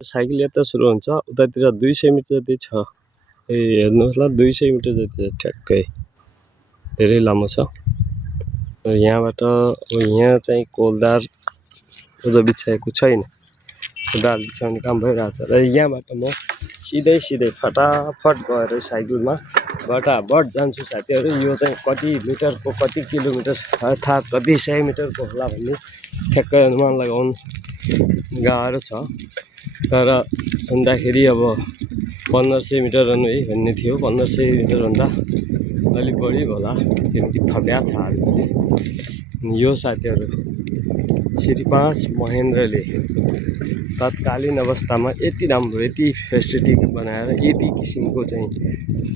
Cycle यात्रा सुरु हुन्छ उतातिर 200 मिटर जति छ। हेर्नुहोस् ल 200 मिटर जति छ ठ्याक्कै, धेरै लामो छ। यहाँबाट यहाँ चाहिँ कोलदार अझ बिछाएको छैन, कोलदार बिछाउने काम भइरहेछ। र यहाँबाट म सिधै फटाफट गएर साइकलमा फटाफट जान्छु साथीहरू। यो चाहिँ कति मिटरको कति किलोमिटर अर्थात् कति सय मिटरको होला भन्ने ठ्याक्कै अनुमान लगाउनु गाह्रो छ। तर सुन्दाखेरि अब 1500 मिटर रन है भन्ने थियो। 1500 मिटर भन्दा अलि बढी होला, किनकि थप्या छ हालले। यो साथीहरू श्री 5 महेन्द्रले तत्कालीन अवस्थामा यति राम्रो यति फेसिलिटी बनाएर यति किसिमको चाहिँ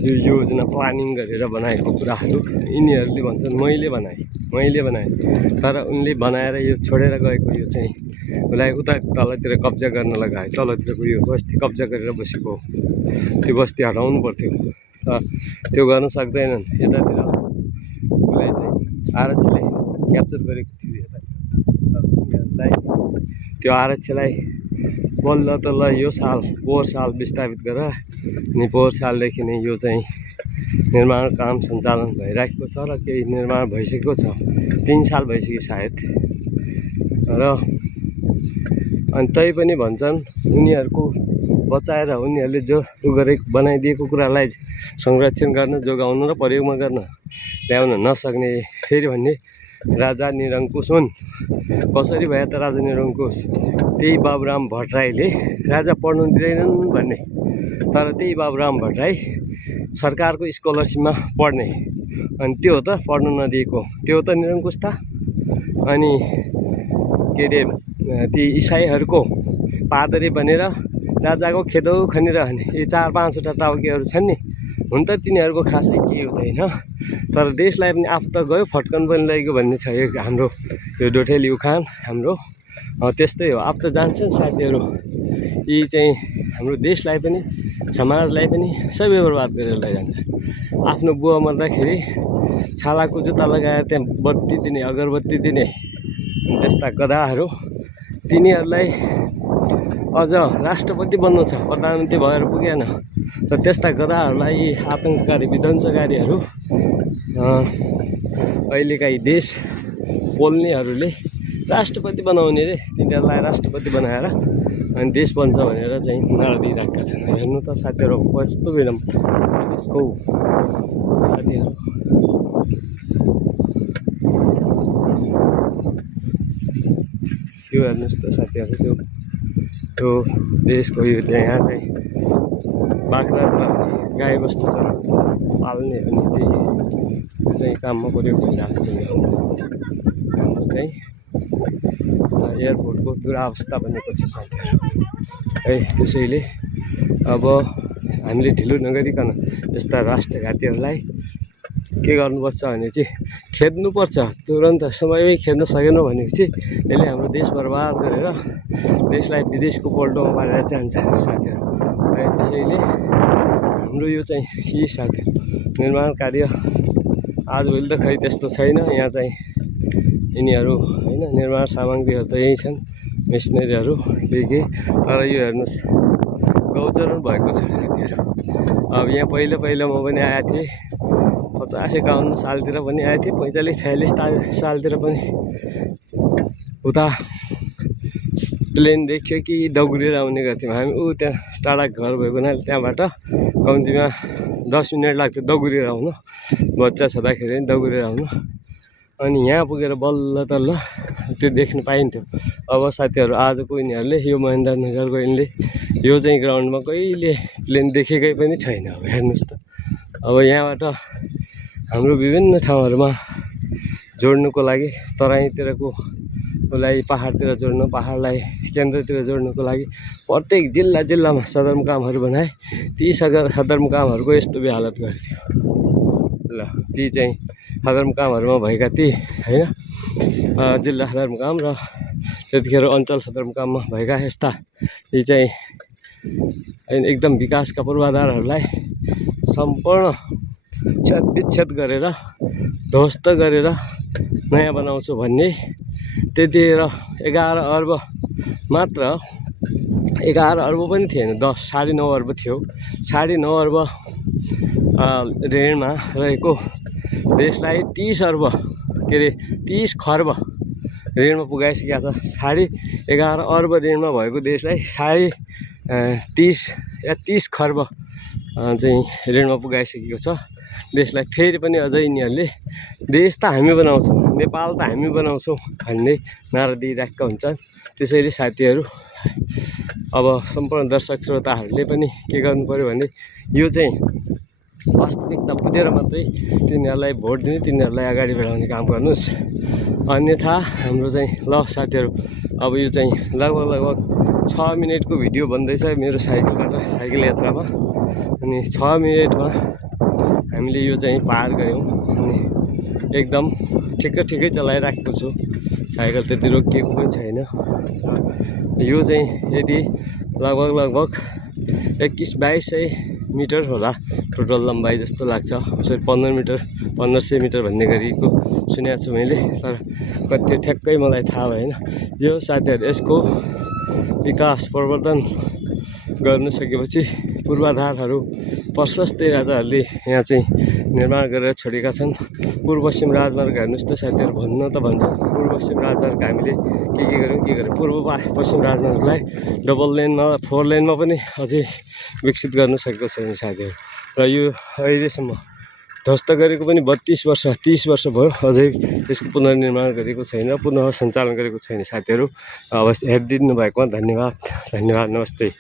यो योजना प्लानिङ गरेर बनाएको कुराहरू यिनीहरूले भन्छन् मैले बनाएँ। तर उनले बनाएर यो छोडेर गएको यो चाहिँ उसलाई उता तलतिर कब्जा गर्न लगाए। तलतिरको यो बस्ती कब्जा गरेर बसेको त्यो बस्ती हटाउनु पर्थ्यो, त्यो गर्न सक्दैनन्। यतातिर उसलाई चाहिँ आरक्षीले क्याप्चर गरेको थियो। उनीहरूलाई त्यो आरक्षीलाई बल्ल तल्ल यो साल पोहोर साल विस्थापित गरेर अनि पोहोर सालदेखि नै यो चाहिँ निर्माण काम सञ्चालन भइरहेको छ र केही निर्माण भइसकेको छ। 3 साल भइसक्यो सायद। र अनि तैपनि भन्छन् उनीहरूको बचाएर उनीहरूले जो बनाइदिएको कुरालाई संरक्षण गर्न, जोगाउन र प्रयोगमा गर्न ल्याउन नसक्ने फेरि भन्ने राजा निरङ्कुश हुन्। कसरी भए त राजा निरङ्कुश? त्यही बाबुराम भट्टराईले राजा पढ्नु दिँदैनन् भन्ने, तर त्यही बाबुराम भट्टराई सरकारको स्कलरसिपमा पढ्ने, अनि त्यो त पढ्नु नदिएको, त्यो त निरङ्कुश था। अनि के अरे ती इसाईहरूको पादरी बनेर राजाको खेदो खनिरहने यी 4-5वटा टाउकेहरू छन् नि, हुन त तिनीहरूको खासै केही हुँदैन। तर देशलाई पनि आफू त गयो फट्कन पनि लैगयो भन्ने छ यो हाम्रो यो डोठेली उखान हाम्रो। त्यस्तै हो, आफू त जान्छ नि साथीहरू। यी चाहिँ हाम्रो देशलाई पनि समाजलाई पनि सबै बर्बाद गरेर लैजान्छ। आफ्नो बुवा मर्दाखेरि छालाको जुत्ता लगाएर त्यहाँ बत्ती दिने, अगरबत्ती दिने त्यस्ता गधाहरू, तिनीहरूलाई अझ राष्ट्रपति बन्नु छ, प्रधानमन्त्री भएर पुगेन। र त्यस्ता गधाहरूलाई यी आतङ्ककारी विध्वंसकारीहरू अहिलेका यी देश पोल्नेहरूले राष्ट्रपति बनाउने रे, तिनीहरूलाई राष्ट्रपति बनाएर अनि देश बन्छ भनेर चाहिँ नारा दिइरहेका छन्। हेर्नु त साथीहरू कस्तो बेलम यसको साथीहरू। यो हेर्नुहोस् त साथीहरू, त्यो देशको यो यहाँ चाहिँ बाख्रा चराउने, गाई बस्तु चराउने, पाल्ने भने त्यो चाहिँ काममा प्रयोग भइरहेको छ। हाम्रो चाहिँ एयरपोर्टको दुरावस्था बनेको छ साथीहरू है। त्यसैले अब हामीले ढिलो नगरिकन यस्ता राष्ट्रघातीहरूलाई के गर्नुपर्छ भने चाहिँ खेद्नुपर्छ। तुरन्त समयमै खेद्न सकेनौँ भनेपछि यसले हाम्रो देश बर्बाद गरेर देशलाई विदेशको पल्टोमा पारेर जान्छ साथीहरू है। त्यसैले हाम्रो यो चाहिँ के साथीहरू निर्माण कार्य आजभोलि त खै त्यस्तो छैन। यहाँ चाहिँ यिनीहरू होइन निर्माण सामग्रीहरू त यहीँ छन्, मेसिनरीहरू के तर यो हेर्नुहोस् गौचरण भएको छ साथीहरू। अब यहाँ पहिला म पनि आएको थिएँ, 50-51 सालतिर पनि आएको थिएँ, 45-46 सालतिर पनि। उता प्लेन देख्यो कि दौडिएर आउने गर्थ्यौँ हामी। त्यहाँ टाढा घर भएको हुनाले त्यहाँबाट कम्तीमा 10 मिनट लाग्थ्यो दौडिएर आउनु, बच्चा छँदाखेरि पनि दौडिएर आउनु। अनि यहाँ पुगेर बल्ल तल्ल त्यो देख्न पाइन्थ्यो। अब साथीहरू आजको यिनीहरूले यो महेन्द्रनगरको यिनले यो चाहिँ ग्राउन्डमा कहिले प्लेन देखेकै पनि छैन। अब हेर्नुहोस् त, अब यहाँबाट हाम्रो विभिन्न ठाउँहरूमा जोड्नुको लागि तराईतिरको उसलाई पहाडतिर जोड्नु, पहाडलाई केन्द्रतिर जोड्नुको लागि प्रत्येक जिल्लामा सदरमुकामहरू बनाए। ती सदरमुकामहरूको यस्तो बेहालत गर्थ्यो। ल ती चाहिँ सदरमुकामहरूमा भएका ती होइन जिल्ला सदरमुकाम र त्यतिखेर अञ्चल सदरमुकाममा भएका यस्ता यी चाहिँ एकदम विकासका पूर्वाधारहरूलाई सम्पूर्ण विच्छेद गरेर ध्वस्त गरेर नयाँ बनाउँछु भन्ने त्यतिखेर 11 अर्ब मात्र 11 अर्ब पनि थिएन, 10.9 अर्ब थियो। 9.5 अर्ब ऋणमा रहेको देशलाई 30 अर्ब के अरे 30 खर्ब ऋणमा पुगाइसकेको छ। 11.5 अर्ब ऋणमा भएको देशलाई 30 खर्ब चाहिँ ऋणमा पुगाइसकेको छ देशलाई। फेरि पनि अझै यिनीहरूले देश त हामी बनाउँछौँ, नेपाल त हामी बनाउँछौँ भन्ने नारा दिइरहेका हुन्छन्। त्यसैले साथीहरू, अब सम्पूर्ण दर्शक श्रोताहरूले पनि के गर्नु पर्यो भने यो चाहिँ वास्तविकता बुझेर मात्रै तिनीहरूलाई भोट दिने, तिनीहरूलाई अगाडि बढाउने काम गर्नुहोस्। अन्यथा हाम्रो चाहिँ ल साथीहरू, अब यो चाहिँ लगभग 6 मिनटको भिडियो बन्दैछ मेरो साइकल यात्रामा। अनि 6 मिनटमा हामीले यो चाहिँ पार गऱ्यौँ। अनि एकदम ठिकै चलाइराखेको छु, साइकल त्यति रोकिएको पनि छैन। यो चाहिँ यदि लगभग 2100-2200 मिटर होला टोटल लम्बाइ जस्तो लाग्छ। उसरी 1500 मिटर भन्ने गरेको सुनेको छु मैले, तर कति ठ्याक्कै मलाई थाहा भएन। यो साथीहरू, यसको विकास प्रवर्धन गर्नु सकेपछि पूर्वाधारहरू प्रशस्तै राजाहरूले यहाँ चाहिँ निर्माण गरेर छोडेका छन्। पूर्व पश्चिम राजमार्ग हेर्नुहोस् त साथीहरू, भन्न त भन्छन् पूर्व पश्चिम राजमार्ग हामीले के गर्यौँ पूर्व पश्चिम राजमार्गलाई डबल लेनमा 4 लेनमा पनि अझै विकसित गर्न सकेको छैन साथीहरू। र यो अहिलेसम्म ध्वस्त गरेको पनि 30 वर्ष भयो, अझै यसको पुनर्निर्माण गरेको छैन, पुनः सञ्चालन गरेको छैन साथीहरू। अवश्य हेरिदिनु भएकोमा धन्यवाद, नमस्ते।